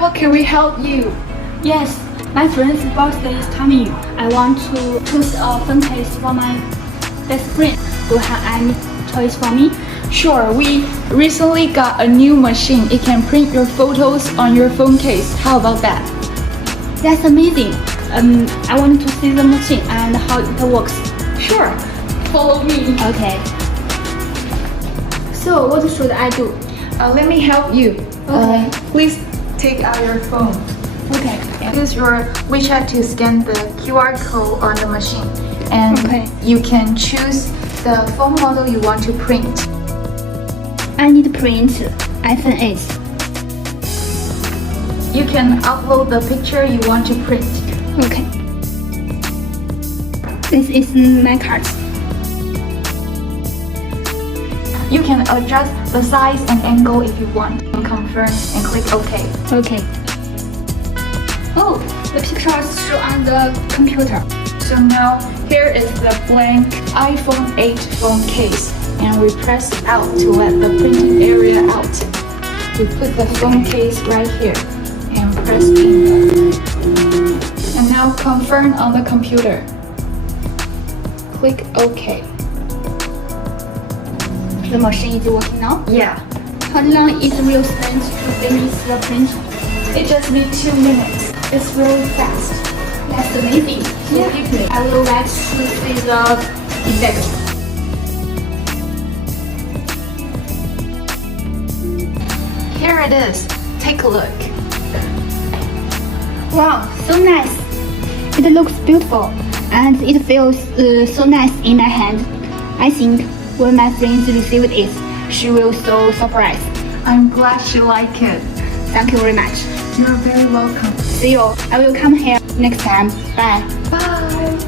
what can we help you? Yes, my friend's birthday is coming. I want to choose a phone case for my best friend. Do you have any choice for me? Sure, we recently got a new machine. It can print your photos on your phone case. How about that? That's amazing. I want to see the machine and how it works. Sure, follow me. Okay. So what should I do? Let me help you. Okay. Please take out your phone. Okay. Yeah. Use your WeChat to scan the QR code on the machine. And Okay. you can choose the phone model you want to print. I need to print iPhone 8. You can upload the picture you want to print. Okay. This is my card. You can adjust the size and angle if you want. And confirm and click OK. Okay. Oh, the pictures show on the computer. So now here is the blank iPhone 8 phone case, and we press out to let the printing area out. We put the phone case right here and press in. And now confirm on the computer. Click OK. The machine is working now. Yeah, How long it will spend to finish the printing? it just needs 2 minutes. It's really fast. That's amazing. So Yeah. quickly. I will like to see the effect. Here it is. Take a look. Wow, so nice. It looks beautiful and it feels so nice in my hand. I think when my friends receive it, she will so surprised. I'm glad you like it. Thank you very much. You're very welcome. See you. I will come here next time. Bye. Bye.